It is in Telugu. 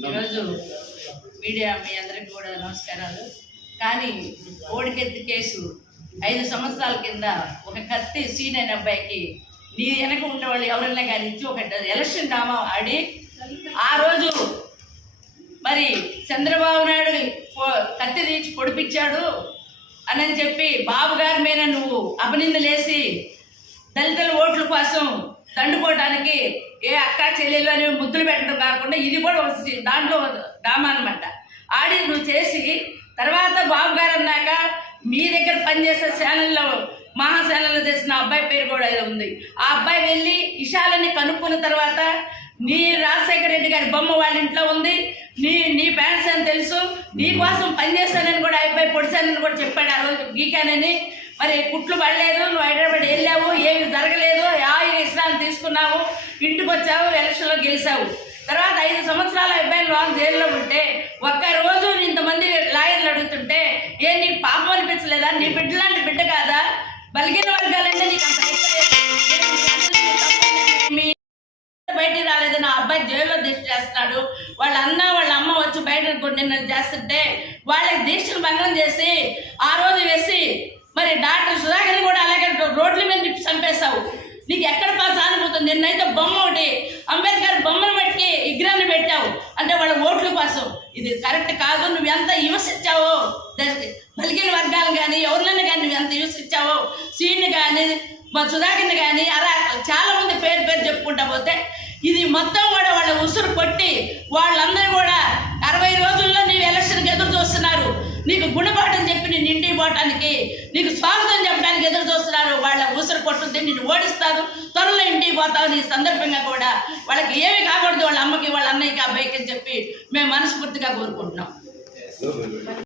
ఈరోజు మీడియా మీ అందరికీ కూడా నమస్కారాలు. కానీ ఓడికెత్తి కేసు ఐదు సంవత్సరాల కింద ఒక కత్తి సీన్ అయిన అబ్బాయికి నీ వెనక ఉండేవాళ్ళు ఎవరైనా కానీ ఇచ్చి ఒక ఎలక్షన్ డ్రామా ఆడి ఆ రోజు మరి చంద్రబాబు నాయుడు కత్తి తీసి పొడిపించాడు అని చెప్పి బాబు గారి మీద నువ్వు అభినందలేసి దళితుల ఓట్ల కోసం తండుకోవడానికి ఏ అక్క చెల్లెలు అని ముద్దులు పెట్టడం కాకుండా ఇది కూడా ఒక దాంట్లో డ్రామా అనమాట ఆడి నువ్వు చేసి తర్వాత బాబు గారు అన్నాక మీ దగ్గర పనిచేసే ఛానల్లో మహా చేసిన అబ్బాయి పేరు కూడా ఏదో ఉంది. ఆ అబ్బాయి వెళ్ళి ఇషాలని కనుక్కున్న తర్వాత నీ రాజశేఖర రెడ్డి గారి బొమ్మ వాళ్ళ ఇంట్లో ఉంది. నీ నీ ప్యాంట్స్ అని తెలుసు. నీ కోసం పనిచేస్తానని కూడా ఆ అబ్బాయి పొడిచానని కూడా చెప్పాడు ఆ రోజు గీకానని. మరి కుట్లు పడలేదు. నువ్వు హైదరాబాద్ వెళ్ళి తీసుకున్నావు ఇంటికి వచ్చావు ఎలక్షన్లో గెలిచావు. తర్వాత ఐదు సంవత్సరాల అబ్బాయి లాంగ్ జైల్లో ఉంటే ఒక్క రోజు ఇంతమంది లాయర్లు అడుగుతుంటే ఏ నీకు పాపం అనిపించలేదా? నీ బిడ్డలాంటి బిడ్డ కాదా? బలిగిన వర్గాలంటే నీకు అంత లెక్కలేదు. బయటికి రాలేదని ఆ అబ్బాయి జైల్లో దీక్ష చేస్తున్నాడు. వాళ్ళ అన్న వాళ్ళ అమ్మ వచ్చి బయట నిన్న చేస్తుంటే వాళ్ళకి దీక్షలు భంగం చేసి ఆ రోజు వేసి మరి డాక్టర్ సుధాకర్ కూడా అలాగే రోడ్ల మీద చంపేశావు. నీకు ఎక్కడ నిన్నైతే బొమ్మ ఒకటి అంబేద్కర్ బొమ్మను పెట్టి విగ్రహాన్ని పెట్టావు. అంటే వాళ్ళ ఓట్ల కోసం. ఇది కరెక్ట్ కాదు నువ్వు ఎంత హింసించావో. బలిగిన వర్గాలు కానీ ఎవరినైనా కానీ నువ్వు ఎంత హింసించావో. సీన్ని కానీ మా సుధాకర్ని కానీ అలా చాలా మంది పేరు పేరు చెప్పుకుంటా పోతే ఇది మొత్తం కూడా వాళ్ళ ఉసురు కొట్టి వాళ్ళందరూ కూడా అరవై రోజుల్లో నీవు ఎలక్షన్కి ఎదురు చూస్తున్నారు. నీకు గుణపాఠం చెప్పి నేను ఇంటికి పోవటానికి నీకు స్వాగతం చెప్పడానికి ఎదురు చూస్తున్నారు వాళ్ళ ఉసురు కొట్టుద్ది నిన్ను ఓడిస్తారు. త్వరలో ఇంటికి పోతావు ఈ సందర్భంగా కూడా వాళ్ళకి ఏమి కాకూడదు వాళ్ళ అమ్మకి వాళ్ళ అన్నయ్యకి అబ్బాయికి అని చెప్పి మేము మనస్ఫూర్తిగా కోరుకుంటున్నాం.